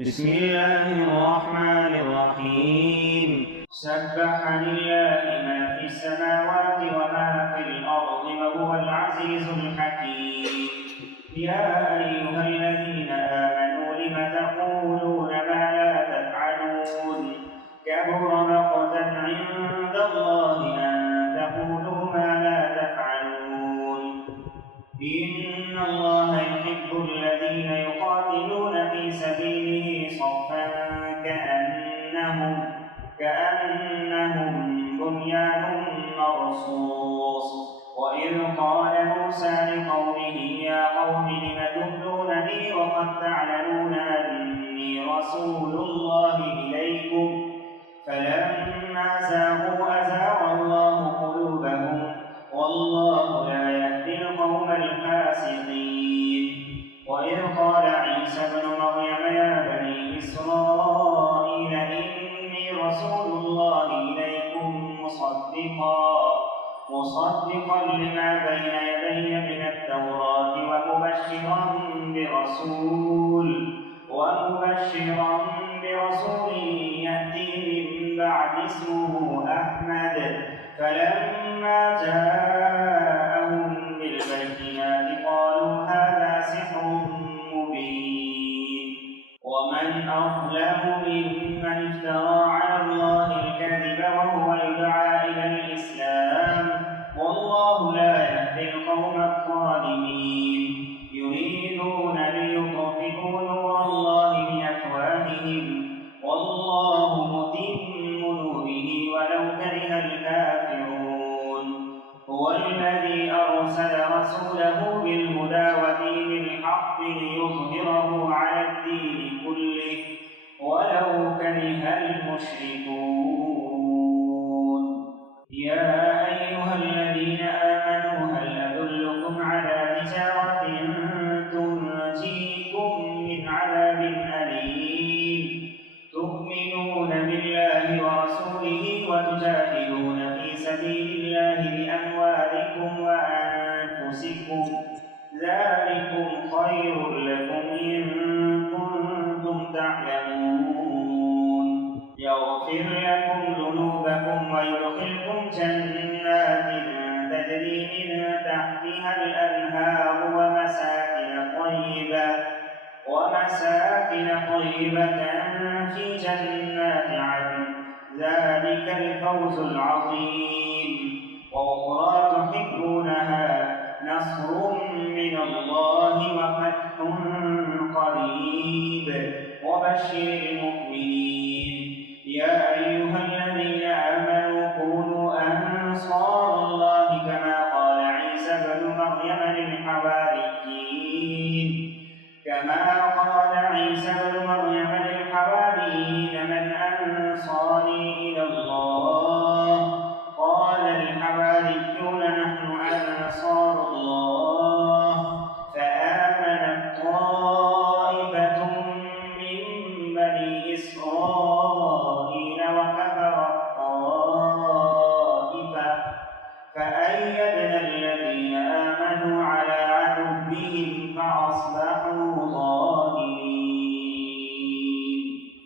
بسم الله الرحمن الرحيم. سبح لله ما في السماوات وما في الأرض وهو العزيز الحكيم. يا أيها الذين آمنوا لم تقولون ما لا تفعلون كبر مقتا عند الله أن تقولوا ما لا تفعلون. إن الله يحب الذين يقاتلون في سبيله صفا كأنهم بنيان مرصوص. وإذ قال موسى لقومه يا قوم لم تؤذونني وقد تعلمون أني رسول الله إليكم فلما زاغوا أزاغ الله قلوبهم والله لا يهدي القوم الفاسقين. وإذ قال عيسى ابن مريم يا بني إسرائيل إني رسول الله إليكم مصدقا لما بين يدي من التوراة ومبشرا برسول يأتي من بعد اسمه أحمد. فلما جاءهم بالبينات قالوا هذا سحر مبين. ومن أظلم ممن افترى على الله الكذب وهو يدعى إلى الإسلام والله لا يهدي القوم الظالمين. يريدون ليطفئوا نور الله بأفواههم والله متم نوره ولو كره الكافرون. هو الذي أرسل رسوله بالهدى ودين الحق ليظهره على الدين كله ولو كره المشركون. يا أيها الذين آمنوا هل أدلكم على تجارة تنجيكم من عذاب أليم تؤمنون بالله ورسوله وتجاهدون في سبيل الله بأموالكم وأنفسكم ذلكم خير لكم إن كنتم تعلمون. يغفر لكم ذنوبكم ويدخلكم جنات تجري من تحتها الأنهار ومساكن طيبة في جنات عدن ذلك الفوز العظيم. وأخرى تحبونها نصر من الله وفتح قريب وبشر المؤمنين.